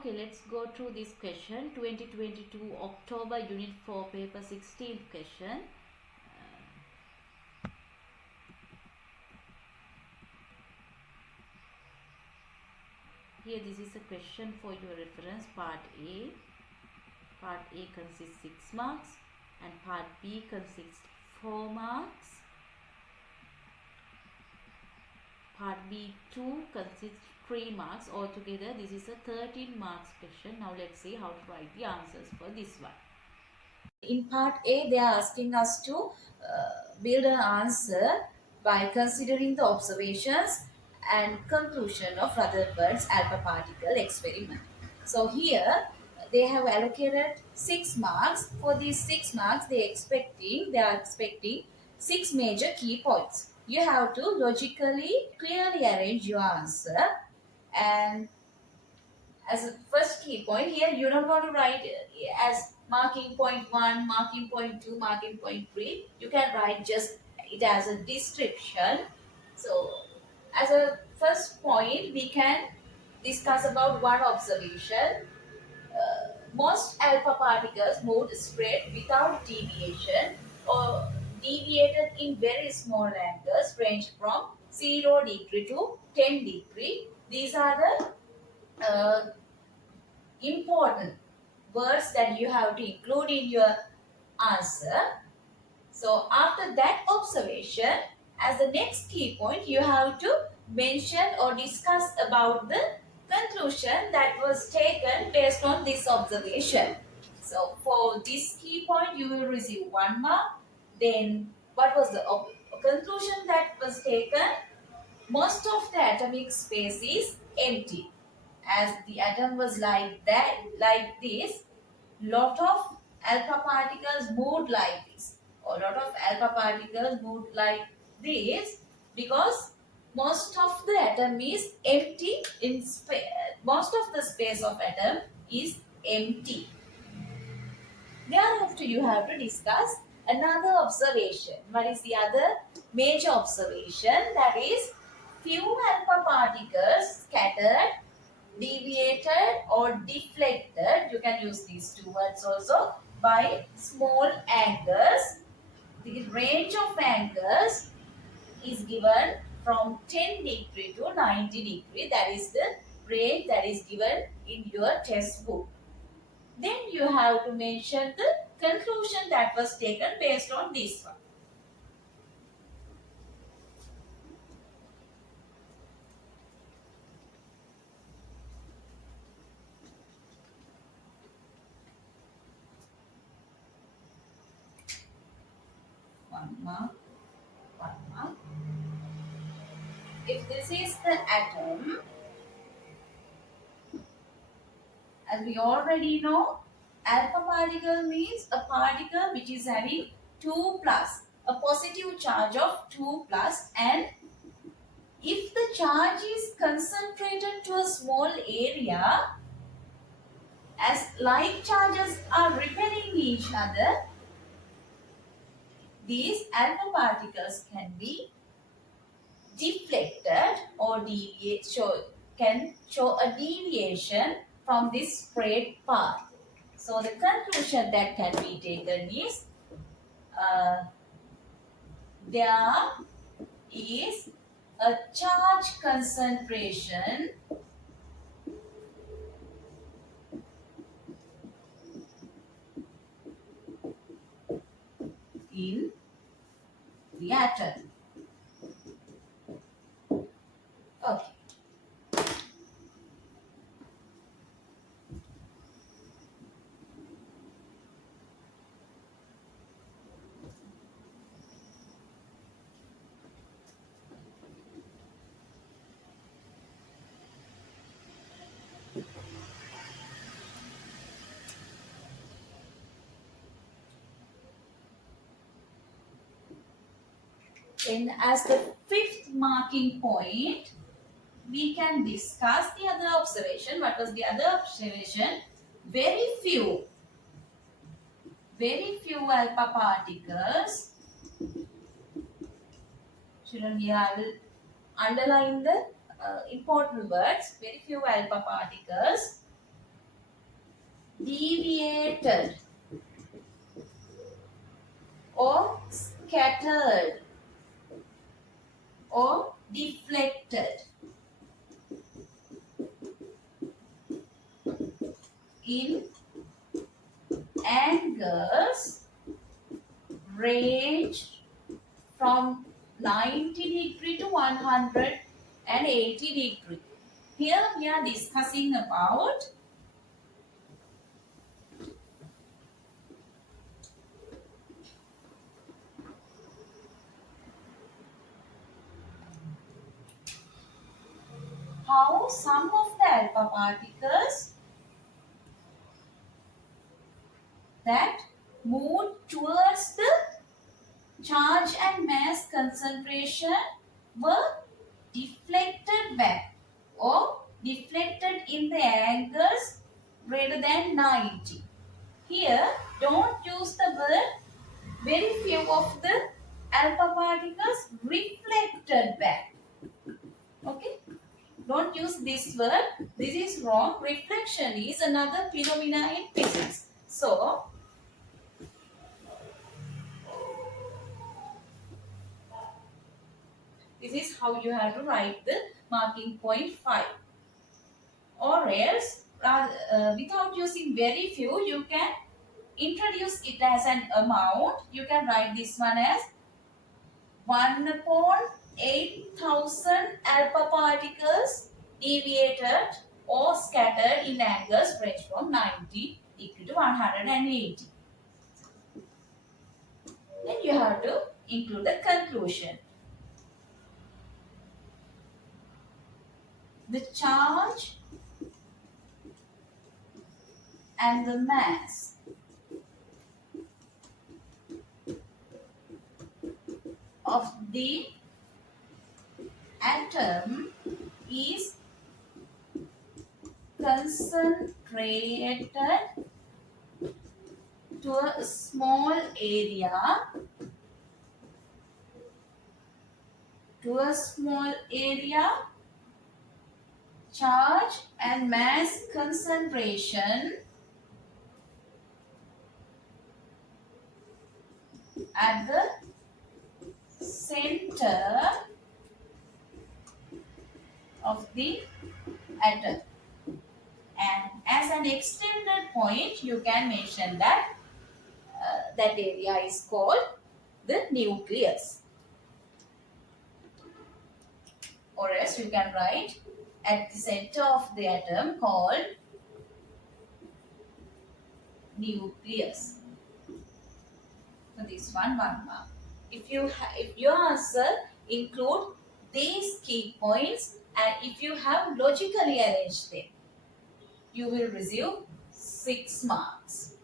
Okay, let's go through this question. 2022 October Unit 4 Paper 16 question. Here this is a question for your reference. Part A. Part A consists 6 marks and Part B consists 4 marks. Part B2 consists 3 marks. Altogether this is a 13 marks question. Now let's see how to write the answers for this one. In part A, they are asking us to build an answer by considering the observations and conclusion of Rutherford's alpha particle experiment. So here they have allocated 6 marks. For these 6 marks, they are expecting 6 major key points. You have to logically, clearly arrange your answer. And as a first key point here, you don't want to write as marking point 1, marking point 2, marking point 3. You can write just it as a description. So as a first point, we can discuss about one observation. Most alpha particles moved straight without deviation or deviated in very small angles range from 0 degree to 10 degree. These are the important words that you have to include in your answer. So after that observation, as the next key point, you have to mention or discuss about the conclusion that was taken based on this observation. So for this key point, you will receive 1 mark. Then what was the conclusion that was taken? Most of the atomic space is empty. As the atom was like this, lot of alpha particles moved like this, or lot of alpha particles moved like this, because most of the atom is empty in space. Most of the space of atom is empty. Thereafter, you have to discuss another observation. What is the other major observation? That is, few alpha particles scattered, deviated or deflected, you can use these two words also, by small angles. The range of angles is given from 10 degree to 90 degree. That is the range that is given in your textbook. Then you have to mention the conclusion that was taken based on this one. One mark. If this is the atom, as we already know, alpha particle means a particle which is having 2 plus, a positive charge of 2 plus, and if the charge is concentrated to a small area, as like charges are repelling each other, these alpha particles can be deflected or can show a deviation from this straight path. So the conclusion that can be taken is there is a charge concentration in the atom. Okay. And as the fifth marking point, we can discuss the other observation. What was the other observation? Very few alpha particles. Children, here I will underline the important words. Very few alpha particles deviated or scattered or deflected in angles range from 90 degree to 180 degree. Here we are discussing about how some of the alpha particles that move towards the charge and mass concentration were deflected back or deflected in the angles greater than 90. Here, don't use the word. Very few of the alpha particles reflected back. Okay? Don't use this word. This is wrong. Reflection is another phenomena in physics. So, this is how you have to write the marking point 5. Or else, without using very few, you can introduce it as an amount. You can write this one as 1 upon 8,000 alpha particles deviated or scattered in angles range from 90 degree to 180. Then you have to include the conclusion. The charge and the mass of the atom is concentrated to a small area, charge and mass concentration at the center of the atom. And as an extended point, you can mention that that area is called the nucleus. Or else you can write at the center of the atom called nucleus. So this one mark. If your answer include these key points and if you have logically arranged them, you will receive 6 marks.